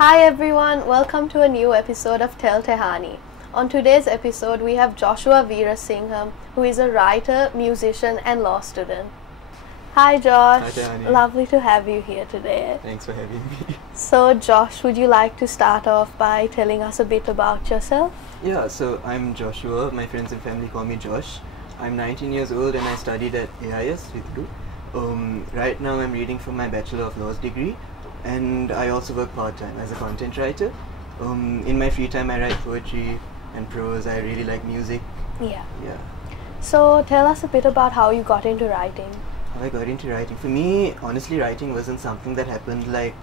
Hi everyone, welcome to a new episode of Tell Tehani. On today's episode, we have Joshua Weerasingham, who is a writer, musician, and law student. Hi Josh. Hi Tehani. Lovely to have you here today. Thanks for having me. So Josh, would you like to start off by telling us a bit about yourself? Yeah, so I'm Joshua. My friends and family call me Josh. I'm 19 years old and I studied at AIS with you. Right now I'm reading for my Bachelor of Laws degree, and I also work part-time as a content writer. In my free time I write poetry and prose. I really like music. Yeah. So tell us a bit about how you got into writing. how I got into writing. For me, honestly, writing wasn't something that happened like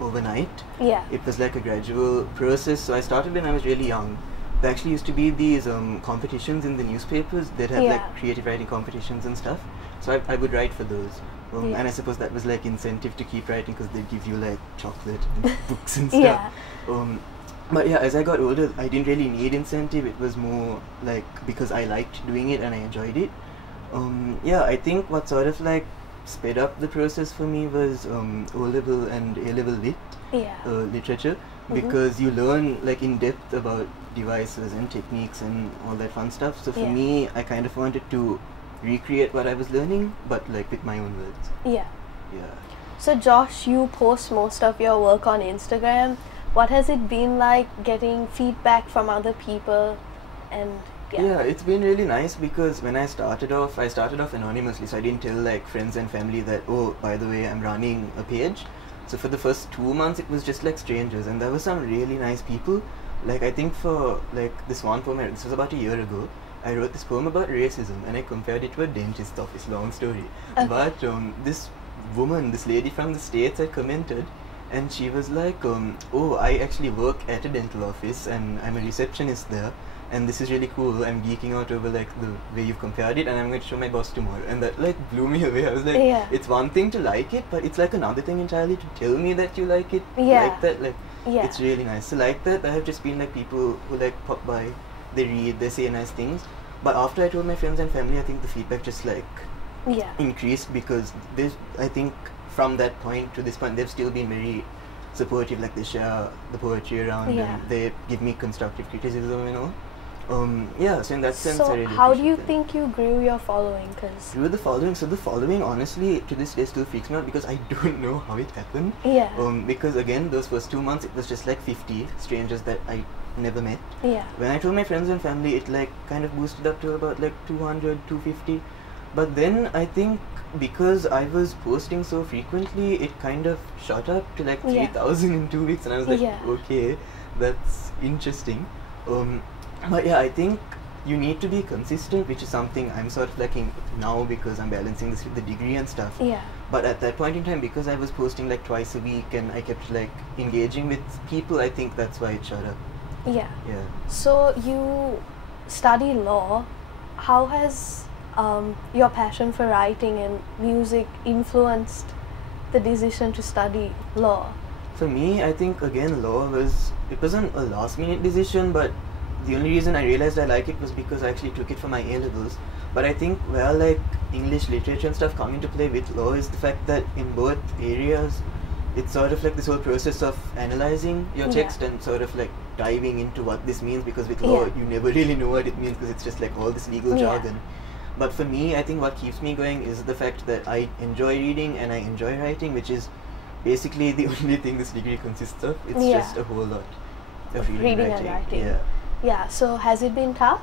overnight. Yeah. It was like a gradual process. So I started when I was really young. There actually used to be these competitions in the newspapers that have like creative writing competitions and stuff. So I would write for those. And I suppose that was like incentive to keep writing because they'd give you like chocolate and books and stuff. But yeah, as I got older, I didn't really need incentive. It was more like because I liked doing it and I enjoyed it. Yeah, I think what sort of like sped up the process for me was O-level and A-level lit, literature, because you learn like in depth about devices and techniques and all that fun stuff. So for me, I kind of wanted to recreate what I was learning, but like with my own words. Yeah. So Josh, you post most of your work on Instagram. What has it been like getting feedback from other people? And yeah, it's been really nice because when I started off anonymously, so I didn't tell like friends and family that, oh, by the way, I'm running a page. So for the first 2 months it was just like strangers, and there were some really nice people. Like I think for like this one poem, this was about a year ago, I wrote this poem about racism and I compared it to a dentist's office, long story. But this woman, this lady from the States had commented, and she was like, oh, I actually work at a dental office and I'm a receptionist there, and this is really cool. I'm geeking out over like the way you've compared it, and I'm going to show my boss tomorrow. And that like blew me away. I was like, it's one thing to like it, but it's like another thing entirely to tell me that you like it. Like that, like it's really nice. So like that, I have just been like people who like pop by, they read, they say nice things. But after I told my friends and family, I think the feedback just like increased, because there's, I think from that point to this point, they've still been very supportive. Like they share the poetry around and they give me constructive criticism, you know. So in that sense, I really how do you think you grew your following? Grew the following? So the following, honestly, to this day still freaks me out because I don't know how it happened. Because again, those first 2 months, it was just like 50 strangers that I never met. When I told my friends and family, it like kind of boosted up to about like 200, 250. But then I think because I was posting so frequently, it kind of shot up to like 3,000 in 2 weeks, and I was like, okay, that's interesting. But yeah, I think you need to be consistent, which is something I'm sort of lacking now because I'm balancing this with the degree and stuff. But at that point in time, because I was posting like twice a week and I kept like engaging with people, I think that's why it shot up. So you study law. How has your passion for writing and music influenced the decision to study law? For me, I think again, it wasn't a last minute decision, but the only reason I realized I like it was because I actually took it for my A-levels. But I think where like English literature and stuff come into play with law is the fact that in both areas, it's sort of like this whole process of analyzing your text and sort of like diving into what this means, because with law you never really know what it means because it's just like all this legal jargon. But for me, I think what keeps me going is the fact that I enjoy reading and I enjoy writing, which is basically the only thing this degree consists of. It's just a whole lot of reading and writing. So has it been tough?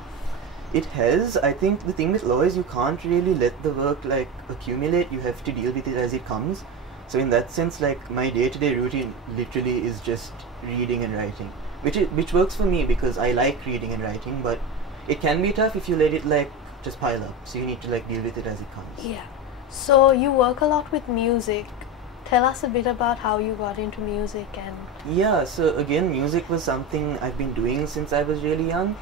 It has. I think the thing with law is you can't really let the work like accumulate. You have to deal with it as it comes. So in that sense, like my day-to-day routine literally is just reading and writing, which works for me because I like reading and writing, but it can be tough if you let it like just pile up. So you need to like deal with it as it comes. So you work a lot with music. Tell us a bit about how you got into music. And so again, music was something I've been doing since I was really young.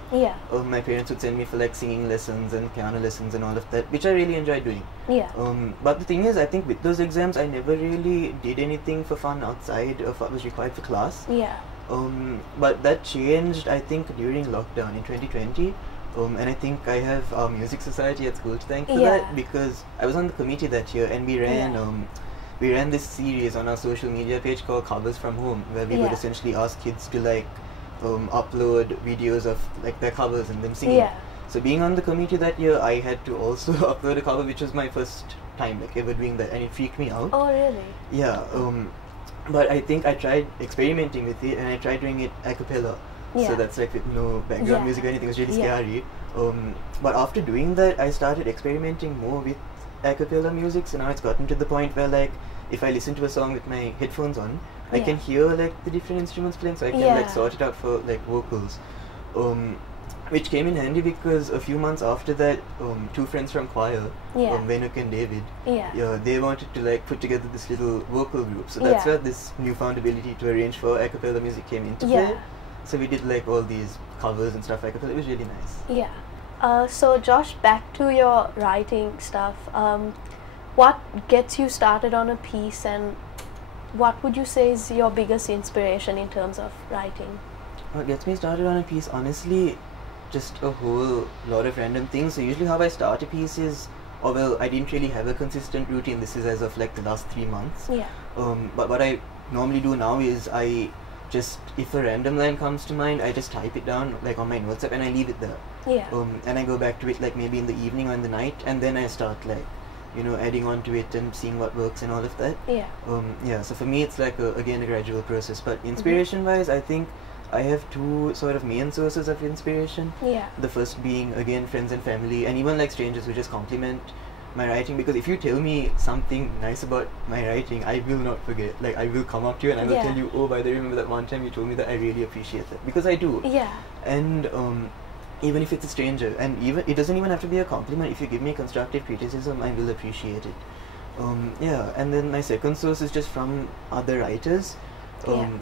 My parents would send me for like singing lessons and piano lessons and all of that, which I really enjoyed doing. But the thing is, I think with those exams, I never really did anything for fun outside of what was required for class. But that changed, I think, during lockdown in 2020. And I think I have our music society at school to thank for that, because I was on the committee that year and we ran we ran this series on our social media page called Covers from Home, where we would essentially ask kids to like upload videos of like their covers and them singing. Yeah. So being on the committee that year, I had to also upload a cover, which was my first time like ever doing that, and it freaked me out. Oh, really? Yeah. But I think I tried experimenting with it, and I tried doing it a cappella. Yeah. So that's like with no background music or anything. It was really scary. But after doing that, I started experimenting more with a cappella music. So now it's gotten to the point where like if I listen to a song with my headphones on, I can hear like the different instruments playing, so I can like sort it out for like vocals. Which came in handy because a few months after that, two friends from choir, Venuk and David, they wanted to like put together this little vocal group. So that's where this newfound ability to arrange for a cappella music came into play. So we did like all these covers and stuff a cappella. It was really nice. Yeah. So Josh, back to your writing stuff. What gets you started on a piece, and what would you say is your biggest inspiration in terms of writing? What gets me started on a piece, honestly, just a whole lot of random things. So usually how I start a piece is, or well, I didn't really have a consistent routine. This is as of like the last 3 months. Yeah. But what I normally do now is I just, if a random line comes to mind, I just type it down like on my notes app and I leave it there. Yeah. And I go back to it like maybe in the evening or in the night, and then I start like, you know, adding on to it and seeing what works and all of that. Yeah. Yeah, so for me it's like again a gradual process. But inspiration wise, I think I have two sort of main sources of inspiration. Yeah. The first being again friends and family, and even like strangers who just compliment my writing, because if you tell me something nice about my writing, I will not forget. Like I will come up to you and I will tell you, oh, by the way, remember that one time you told me that? I really appreciate that, because I do. Yeah. And even if it's a stranger, and even it doesn't even have to be a compliment. If you give me constructive criticism, I will appreciate it. Yeah. And then my second source is just from other writers.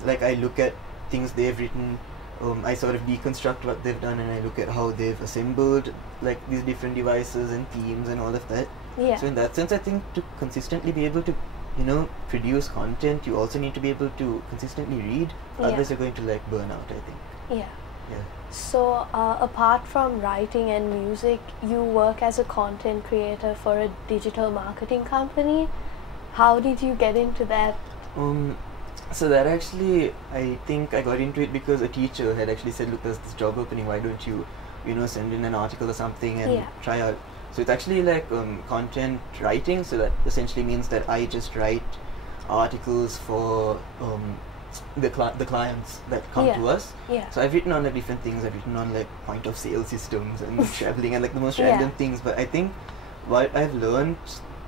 Like I look at things they've written, I sort of deconstruct what they've done, and I look at how they've assembled like these different devices and themes and all of that. Yeah. So in that sense, I think to consistently be able to, you know, produce content, you also need to be able to consistently read. Otherwise you're going to like burn out, I think. Yeah. Yeah. So apart from writing and music, you work as a content creator for a digital marketing company. How did you get into that? So that actually, I think I got into it because a teacher had actually said, look, there's this job opening, why don't you, you know, send in an article or something and try out. So it's actually like content writing, so that essentially means that I just write articles for the clients that come to us. So I've written on like different things. I've written on like point of sale systems and traveling and like the most random things, but I think what I've learned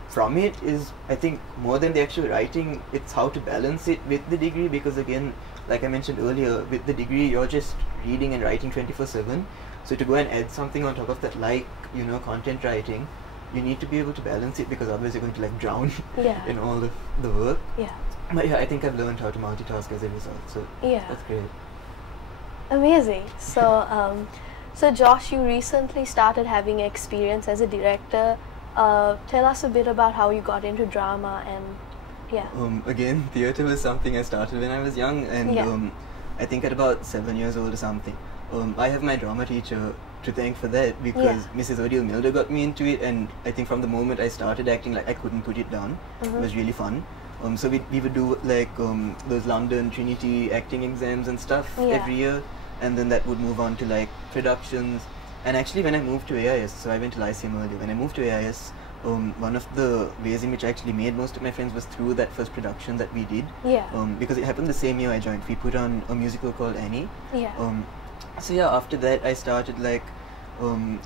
from it is, I think more than the actual writing, it's how to balance it with the degree, because again, like I mentioned earlier, with the degree you're just reading and writing 24/7. So to go and add something on top of that, like, you know, content writing, you need to be able to balance it, because otherwise you're going to like drown in all of the work. But yeah, I think I've learned how to multitask as a result, so that's great. Amazing. So so Josh, you recently started having experience as a director. Tell us a bit about how you got into drama. And again, theatre was something I started when I was young, and I think at about 7 years old or something. I have my drama teacher to thank for that, because Mrs. Odile Milder got me into it, and I think from the moment I started acting, like I couldn't put it down. It was really fun. So we would do like those London Trinity acting exams and stuff every year, and then that would move on to like productions. And actually when I moved to AIS, so I went to Lyceum earlier, when I moved to AIS, one of the ways in which I actually made most of my friends was through that first production that we did. Because it happened the same year I joined. We put on a musical called Annie. So yeah, after that I started like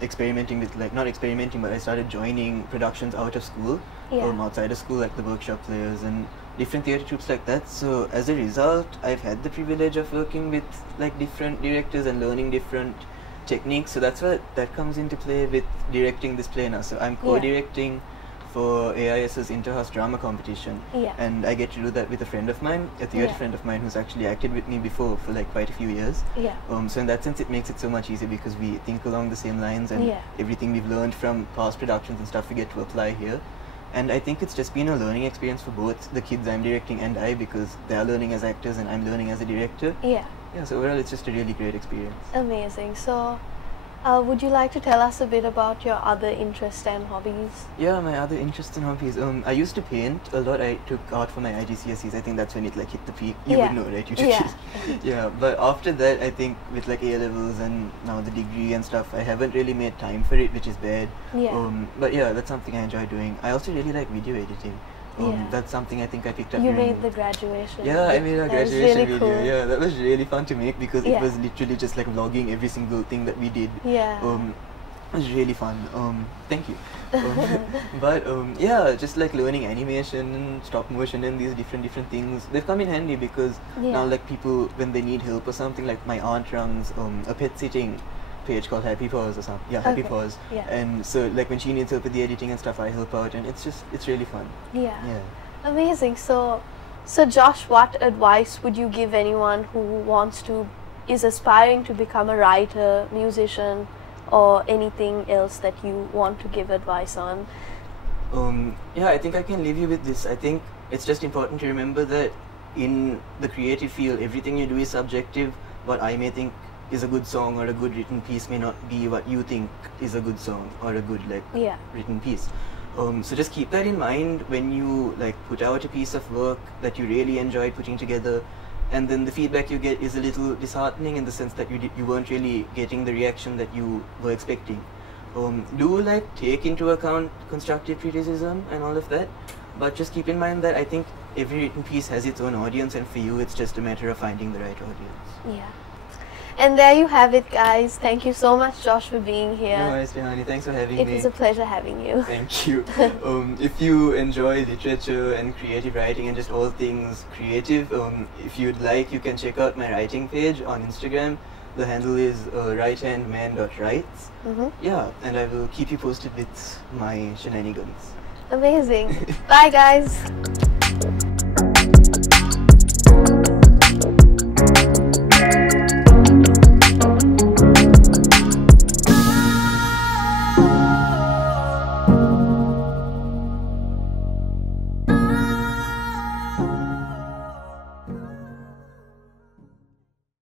experimenting with, like, not experimenting, but I started joining productions out of school, outside of school, like the workshop players and different theatre troupes like that. So as a result, I've had the privilege of working with like different directors and learning different techniques. So that's where that comes into play with directing this play now. So I'm co-directing for AIS's inter-house drama competition, and I get to do that with a friend of mine, a theatre friend of mine who's actually acted with me before for like quite a few years. So in that sense it makes it so much easier, because we think along the same lines, and everything we've learned from past productions and stuff we get to apply here. And I think it's just been a learning experience for both the kids I'm directing and I, because they're learning as actors and I'm learning as a director. So overall it's just a really great experience. Amazing. So Would you like to tell us a bit about your other interests and hobbies? Yeah, my other interests and hobbies. I used to paint a lot. I took art for my IGCSEs. I think that's when it like hit the peak. You Yeah. would know, right? You took Yeah. it. Yeah. But after that, I think with like A levels and now the degree and stuff, I haven't really made time for it, which is bad. Yeah. But yeah, that's something I enjoy doing. I also really like video editing. Yeah. That's something I think I picked up. You during- made the graduation. Yeah, I made a That was graduation really video. cool. Yeah, that was really fun to make because Yeah. it was literally just like vlogging every single thing that we did. Yeah. It was really fun. Thank you. But yeah, just like learning animation, stop motion, and these different things, they've come in handy because Yeah. now like people when they need help or something, like my aunt runs a pet sitting page called Happy Paws or something. Yeah, Happy Okay. Paws. Yeah. And so like when she needs help with the editing and stuff, I help out, and it's really fun. Yeah. Yeah. Amazing. So Josh, what advice would you give anyone who is aspiring to become a writer, musician, or anything else that you want to give advice on? Yeah, I think I can leave you with this. I think it's just important to remember that in the creative field, everything you do is subjective. What I may think is a good song or a good written piece may not be what you think is a good song or a good Yeah. written piece. So just keep that in mind when you like put out a piece of work that you really enjoyed putting together, and then the feedback you get is a little disheartening in the sense that you weren't really getting the reaction that you were expecting. Do like take into account constructive criticism and all of that, but just keep in mind that I think every written piece has its own audience, and for you it's just a matter of finding the right audience. Yeah. And there you have it, guys. Thank you so much, Josh, for being here. No worries, Tehani. Thanks for having It me. was a pleasure having you. Thank you. If you enjoy literature and creative writing and just all things creative, if you'd like, you can check out my writing page on Instagram. The handle is righthandman.writes. Yeah, and I will keep you posted with my shenanigans. Amazing. Bye, guys.